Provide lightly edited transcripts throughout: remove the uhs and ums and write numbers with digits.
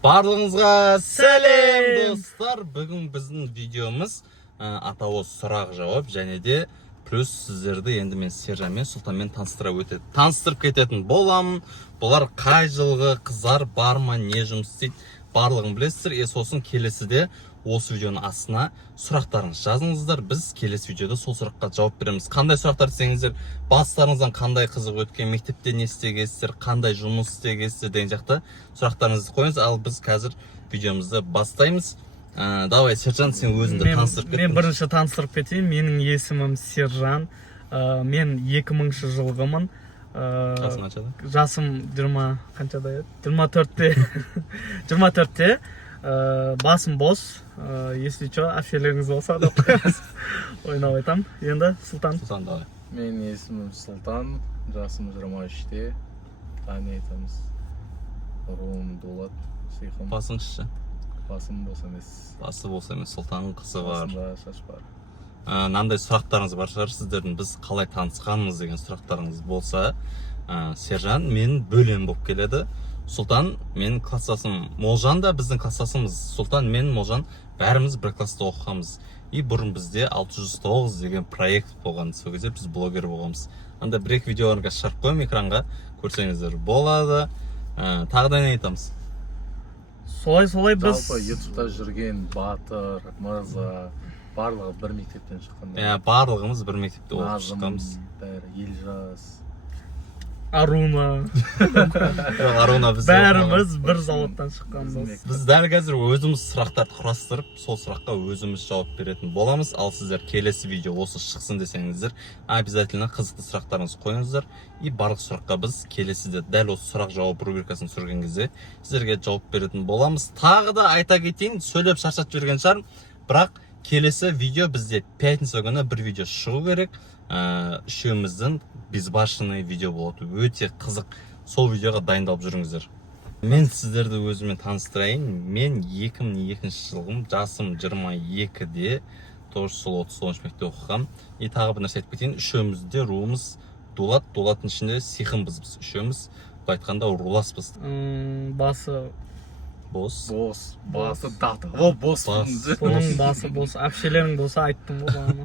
Барлығыңызға сәлем достар. Бүгін біздің видеомыз атауы сұрақ жауап және де плюс сіздерді енді мен Сержан мен Сұлтанмен таныстырып кететін боламын. Бұлар қай жылғы қыздар бар ма, не жұмыс істейді, барлығын білесіздер. Сосын келесіде осы видеоның астына сұрақтарыңыз жазыңыздар. Біз келесі видеода сол сұраққа жауап береміз. Қандай сұрақтар десеңіздер, бастарыңыздан қандай қызық өткен, мектепте не істегенсіздер, қандай жұмыс істегенсіздер деген жақта сұрақтарыңызды қойыңыз. Ал біз қазір видеомызды бастаймыз. Давай, Сержан, сен өзіңді таныстырып кет. Мен бірінші таныстырып кетейін. Менің есімім Сержан. Мен 2000 жылғымын. Жасың қаншада? Жасым 20 қаншада еді? 24-те. 24-те. Басым бос. Если что, әпшелеріңіз болса да ойнап айтам. Енді Сұлтан. Сұлтан, давай. Менің есімім Сұлтан. Жасым 23-те. Тани айтамыз. Руым Дулат. Сыйқым. Басыңызшы. Басым бос емес. Басы болса емес, Сұлтанның қысы бар. Басымда шаш бар. Нандай сұрақтарыңыз бар шығар сіздердің, біз қалай танысқанымыз деген сұрақтарыңыз болса, Сержан мен бөлем болып келеді. Сұлтан мен класстасым. Молжан да біздің класстасымыз. Сұлтан мен Молжан бәріміз бір класста оқығанбыз. И бұрын бізде 609 деген проект болған. Сол кезде біз блогер болғанбыз. Анда бір-екі видеоларға шығарып қойым экранға, көрсеңіздер болады. Тағы да не айтамыз? Солай біз Жалпы ютубта жүрген Батыр, Мырза, барлығы бір мектептен шыққандар. Барлығымыз бір мектепте оқып шыққанбыз. Бәрі Елжас. Аруна. Бәріміз бір заводтан шыққанбыз. Біз дәл қазір өзіміз сұрақтарды құрастырып, сол сұраққа өзіміз жауап беретін боламыз. Ал сіздер келесі видео осы шықсын десеңіздер, обязательно қызықты сұрақтарыңыз қойыңыздар. И барлық сұраққа біз келесіде дәл осы сұрақ жауап рубрикасын түсірген кезде сіздерге жауап беретін боламыз. Тағы да айта кетейін, сөйлеп шаршатып жүрген шығармын, бірақ келесі видео бізде пятница күні бір видео шығу керек. Үшеуміздің безбашенный видео болады. Өте қызық. Сол видеоға дайындалып жүріңіздер. Мен сіздерді өзімен таныстырайын. Мен 2002 жылғым, жасым 22-де, 930 мектепте оқығам. И тағы бір нәрсе айтып кетейін. Үшеумізде руымыз Дулат, Дулаттың ішінде Сыйқымбыз біз. Үшеуміз былай айтқанда руласпыз. Басы Бос. Басы даты. О, бос. Бұның басы бос. Әпшелерің болса айттым ғой.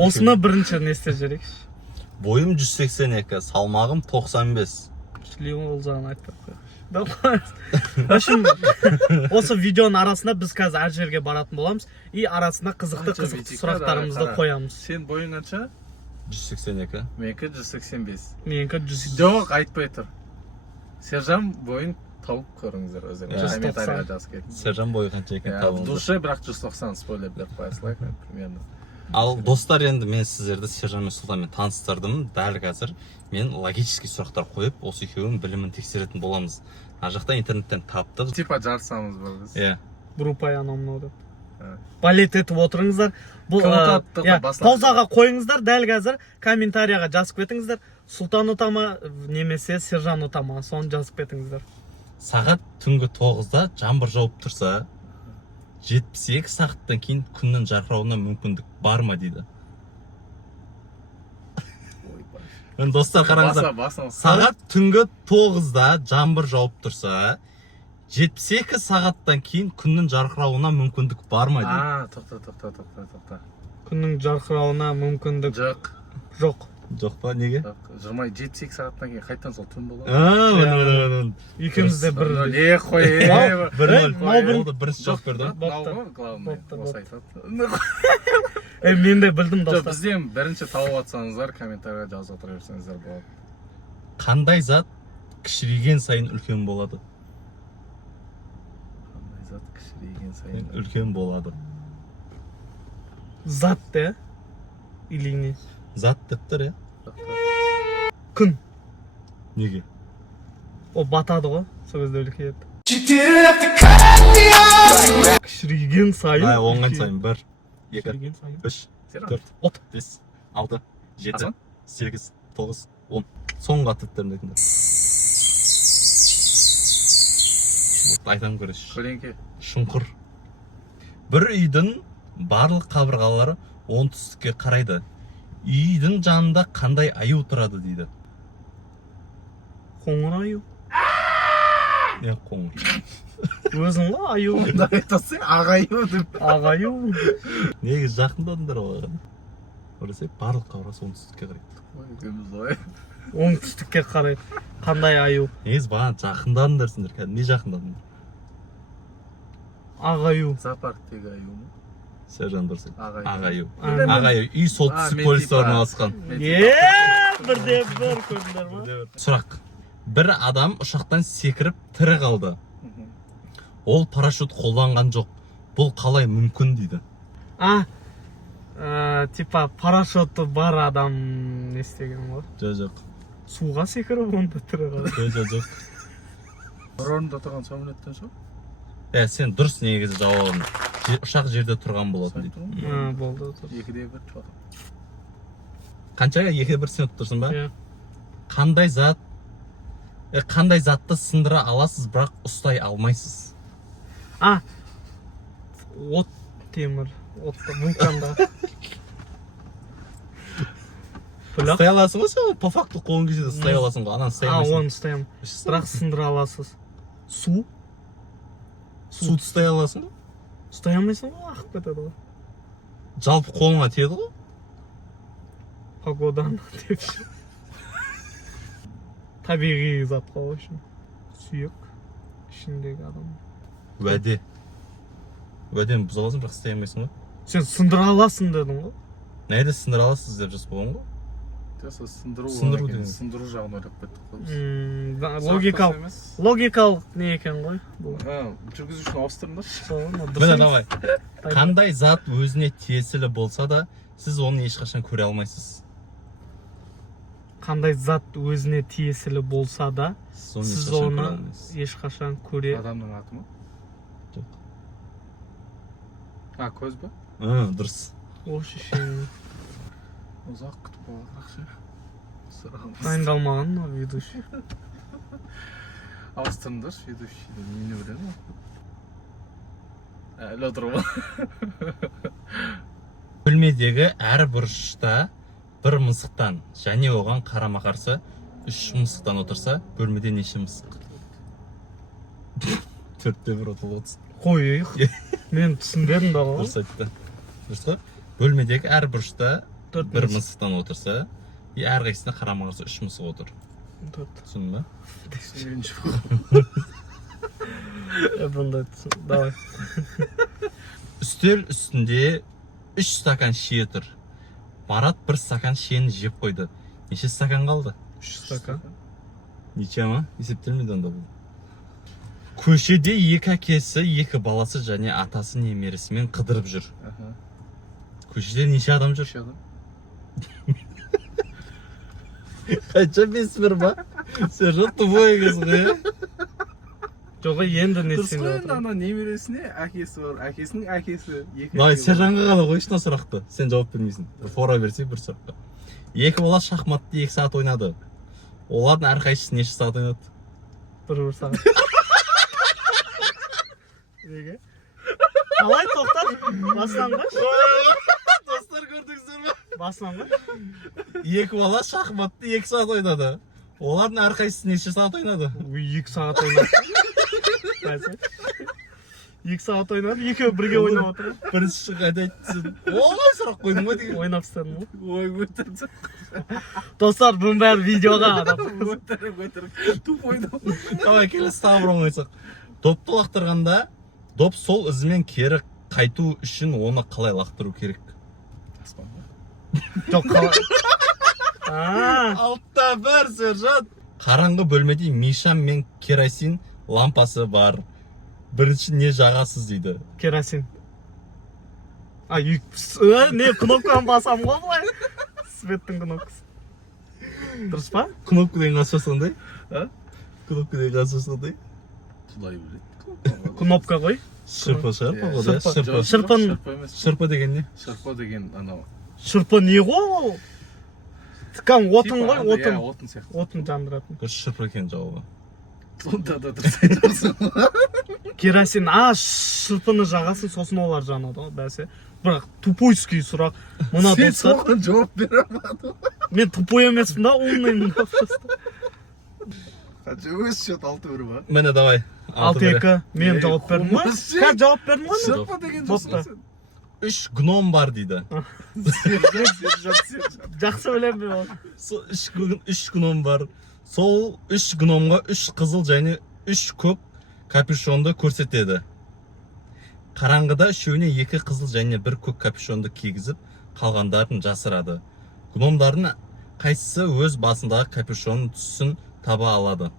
Осыны бірінші не істеп жүрейікші. Бойым 182, салмағым 95. Шлеуін ол жағын айтпақ қой. Осы видеоның арасында біз қазір әр жерге баратын боламыз. И арасында қызықты сұрақтарымызды қоямыз. Сен бойың қанша? 182. Менікі 185. Менікі 100. Жоқ, айтпай тұр. Сержан бойын тауып көріңіздер өздеріңіз. Комментарийға жазып кетіңіз. Сержан бойы қанша екен В табыңыздар. душе бірақ 190 спойлер беріп қоя салайық примерно. Ал достар, енді мен сіздерді Сержан мен Сұлтанмен таныстырдым. Дәл қазір мен логический сұрақтар қойып, осы екеуінің білімін тексеретін боламыз. Ар жақта интернеттен таптық. Типа жарысамыз бір біз. Группа анау деп. Балет етіп отырыңыздар. Бұл паузаға қойыңыздар, дәл қазір комментарияға жазып кетіңіздер. Сұлтан ұтама немесе Сержан ұтама, соны жазып кетіңіздер. Сағат түнгі 9-да жаңбыр жауып тұрса, 72 сағаттан кейін күннің жарқырауына мүмкіндік бар ма дейді. Достар, қараңыздар. Сағат түнгі 9-да жаңбыр жауып тұрса, 72 сағаттан кейін күннің жарқырауына мүмкіндік бар ма дейді. Тоқта. Күннің жарқырауына мүмкіндік жоқ. Жоқ па, неге? 27 сағаттан кейін қайтан сол түн болады. Екеумізде бір Не қой. Бірінші жауап берді. Главное, осы айтады. Мен де білдім Жоқ, достар. бізден бірінші тауып атсаңыздар, комментарийға жазып отыра берсеңіздер болады. Қандай зат кішірейген сайын үлкен болады? Қандай зат кішірейген сайын Үлкен болады. Зат те? Или не? Зат деп тұр, Күн. Неге? О батады ғой, сол кезде үлкейеді. Кішірейген сайын. Оңған сайын 1, 2, 3, 4, 5, 6, 7, 8, 9, 10. Соңғы аттықтарын айтыңдар. Айтам көресіз. Көлеңке. Шұңқыр. Бір үйдің барлық қабырғалары оңтүстікке қарайды. Үйдің жанында қандай аю тұрады дейді. Қоңыр аю. не қоңыр? өзің ғой аю. Онда айтасың ағаю деп. Ағаю. Негізі жақындадыңдар оған. Орасы барлыққа орасы оңтүстікке қарайды. Өзіміз ой. Оңтүстікке қарайды. Қандай аю? Негізі маған жақындадыңдар сендер, кәдімгідей жақындадыңдар. Ағаю. Зоопарктегі аю ма? Сержан дұрыс. Ағаю. Ағаю. А. Ағаю үй солтүстік полюсте орналасқан. Бірде бір көрдіңдер ма? Сұрақ. Бір адам ұшақтан секіріп тірі қалды. Ол парашют қолданған жоқ. Бұл қалай мүмкін дейді. Типа парашюті бар адам не істеген ғой? Жоқ. Суға секіріп онда тірі қалды. Жоқ. Бір орында тұрған самолеттен шығып? Сен дұрыс негізі жауабын. Ұшақ жерде тұрған болатын дейді. Болды. 2-де 1 жауап. Қаншаға 2-де 1 сен тұрсың ба? Иә. Қандай затты сындыра аласыз, бірақ ұстай алмайсыз? От темір. Отта вулканда. Ұстай аласың ғой сен? По факту қолың кешеді ұстай аласың ғой. Анан ұстай алмайсың. Оны ұстаймын. Бірақ сындыра аласыз. Су? Суды ұстай аласың ғой? Ұстай алмайсың ғой, ақып кетеді ғой. Жалпы қолыңа тиеді ғой? Погоданы деп. Табиғи затқа үшін. Сүйек. Ішіндегі адам. Уәде. Уәдені бұза аласың, бірақ ұстай алмайсың ғой? Сен сындыра аласың дедің ғой? Нәйді сындыра аласыз деп жас болған ғой? Сындыру деген. Сындыру жағын ойлап кеттік қой. Логикалық не екен ғой? Жүргізушіні ауыстырыңдаршы. Міне давай. Қандай зат өзіне тиесілі болса да, сіз оны ешқашан көре алмайсыз? Қандай зат өзіне тиесілі болса да, сіз оны ешқашан көре... Адамның аты ма? Жоқ. Көз ба? Дұрыс. Ошы шең. Ұзақ күтіп болғанақшы. Дайындалмаған ведущий. Ауыстырыңдаршы ведущийді, мені біледі ма? Әлі отыру ма? Бөлмедегі әр бұрышта бір мысықтан және оған қарама-қарсы 3 мысықтан отырса, бөлмеде неше мысық? 4-те 1 30. Қойық. Мен түсінбедім да ғой. Дұрыс айтты. Дұрыс қой? Бөлмедегі әр бұрышта бір мысықтан отырса, әрқайсысына қарама-қарсы 3 мысық отыр. Түсіндің ба? Бұндай түсін. Давай. Үстел үстінде 3 стакан шие тұр. Марат 1 стакан шиені жеп қойды. Неше стакан қалды? 3 стакан. Неше ма? Есептелмеді онда бұл. Көшеде 2 әкесі, 2 баласы және атасы немересімен қыдырып жүр. Көшеде неше адам жүр? 3 адам. Қанша 5-1 ба? Сержан тубой екенсің ғой. Жоқ, енді не Дұрыс сен қой, ана немересіне әкесі бар, әкесінің әкесі. Давай, Сержанға ғана қойшы мына сұрақты. Сен жауап бермейсің. Фора берсек бір сұраққа. 2 бала шахматты 2 сағат ойнады. Олардың әрқайсысы неше сағат ойнады? 1 сағат. Неге? Қалай тоқтат? Басынан қаш? Достар көрдіңіздер ме? Басынан қаш? 2 бала шахматты 2 сағат ойнады. Олардың әрқайсысы неше сағат ойнады? 2 сағат ойнады. 2 сағат ойнады, екеуі бірге ойнап отыр. Бірінші қайда айтсын. Оңай сұрақ қойдың ба деген? Ойнап істедің ғой. Ой, өтірді. Достар, бұның бәрі видеоға. Өтірік. Туп ойнап. Давай, келесі тағы бір оңай сұрақ. Допты лақтырғанда, доп сол ізімен кері қайту үшін оны қалай лақтыру керек? Жоқ, қалай. 6-1, Сержан. Қараңғы бөлмеде Мишам мен керосин лампасы бар. Бірінші не жағасыз дейді? Керосин. Не, кнопканы басам ғой бұлай? Светтің кнопкасы. Дұрыс па? Кнопка деген қасы сондай? Кнопка деген қасы сондай? Құдай біледі. Кнопка ғой? Шырпы шығар? Шырпын. Шырпы деген не? Шырпы деген анау. Шырпы не ғой? Тікан отын ғой, отын. Отын сияқты. Отын жандыратын. Бір шырпы екен жауабы. Сонда да дұрыс айтасың. Керосин, шырпыны жағасын, сосын олар жанады ғой, бәсе. Бірақ тупойский сұрақ. Сен соған жауап бере алмадың. Мен тупой емеспін да, умныймын. Қанша өз счет 6 ба? Міне давай. 6-2. Мен жауап бердім ма? қумас же. Қазір жауап бердім ғой мен. Счет па деген жоқсың Бопты. сен? 3 гном бар дейді. Сержант. Жақсы білемін мен оны. Сол 3 гном бар. Сол 3 гномға 3 қызыл және 3 көк капюшонды көрсетеді. Қараңғыда үшеуіне 2 қызыл және 1 көк капюшонды кигізіп, қалғандарын жасырады. Гномдардың қайсысы өз басындағы капюшонның түсін таба алады?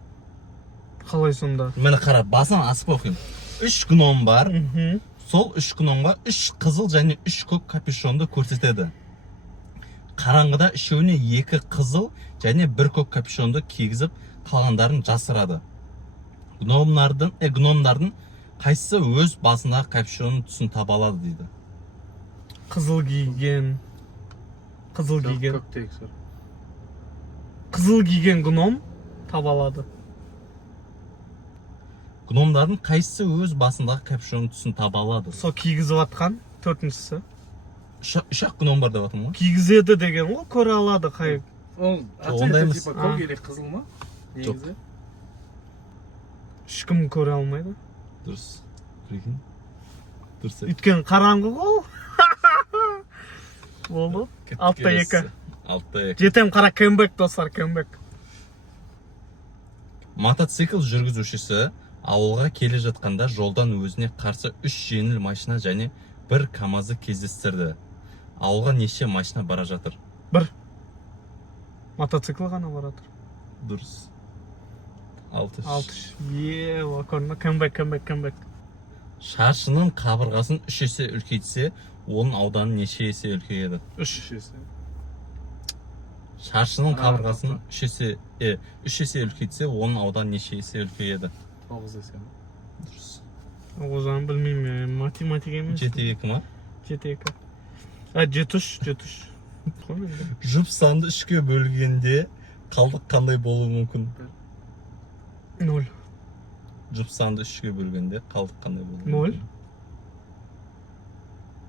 Қалай сонда? Мені қара, басынан асып оқимын. 3 гном бар. Сол 3 гномға 3 қызыл және 3 көк капюшонды көрсетеді. Қараңғыда үшеуіне 2 қызыл және 1 көк капюшонды кигізіп, қалғандарын жасырады. Гномдардың қайсысы өз басындағы капюшонның түсін таба алады дейді. Қызыл киген. Қызыл киген. Көктек сұр. Қызыл киген гном таба алады. Гномдардың қайсысы өз басындағы капюшонның түсін таба алады? Сол кигізіп атқан төртіншісі. 3 гном бар деп атым ғой. Кигізеді деген ғой, көре алады қай. Ол ондай емес. типа көк или қызыл ма? Жоқ. Негізі. Ешкім көре алмайды. Дұрыс. Прикинь. Дұрыс. Өйткені қараңғы ғой. Болды. 6-2. 6-2. Жетем қара кембек достар, кембек. Мотоцикл жүргізушісі ауылға келе жатқанда жолдан өзіне қарсы 3 жеңіл машина және 1 КамАЗы кездестірді. Ауылға неше машина бара жатыр? Бір. Мотоцикл ғана баратыр. Дұрыс. 6. 6. Көрді, кембек. Шаршының қабырғасын 3 есе үлкейтсе, оның ауданы неше есе үлкейеді? 3. Шаршының қабырғасын 3 есе үлкейтсе, оның ауданы неше есе үлкейеді? 9 есе. Дұрыс. О zaman білмеймін, математика емес. 7-2 ма? 7-2. 7-3. Жұп санды 3-ке бөлгенде қалдық қандай болуы мүмкін? 0. Жұп санды 3-ке бөлгенде қалдық қандай болуы мүмкін?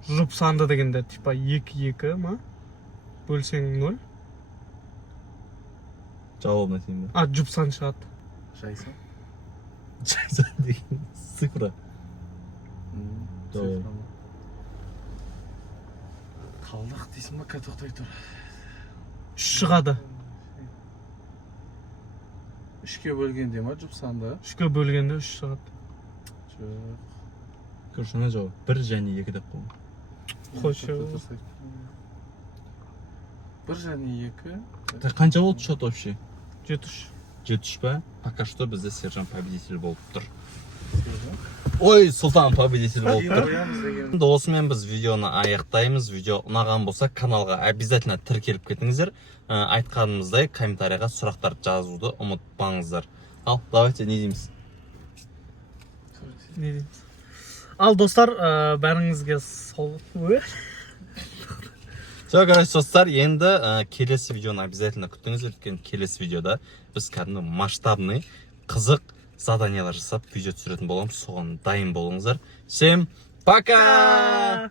0. Жұп санды дегенде типа 2 ма? Бөлсең 0. Жауабын айтайын ба? Жұп сан шығады. Жайсан. Жайсан деген цифра. Цифра ма? Қалдық дейсің ба, тоқтай тұр. 3 шығады. 3-ке бөлгенде ма, жұп санды? 3-ке бөлгенде 3 шығады. Жоқ. Көршіңе жауап. 1 және 2 деп қойын. Қойшы. 1 және 2. Қанша болды счет вообще? 7-3. 7-3 па? Пока что бізде Сержан победитель болып тұр. Ой, Сұлтан победитель болып тұр. Енді осымен біз видеоны аяқтаймыз. Видео ұнаған болса каналға обязательно тіркеліп кетіңіздер. Айтқанымыздай комментарияға сұрақтар жазуды ұмытпаңыздар. Ал, давайте не дейміз? Не дейміз? Ал достар, бәріңізге сол. Все, короче, достар, енді келесі видеоны обязательно күтіңіздер. Өйткені келесі видеода біз кәдімгі масштабный, қызық заданиялар жасап видео түсіретін боламыз. Соған дайын болыңыздар. Всем пока!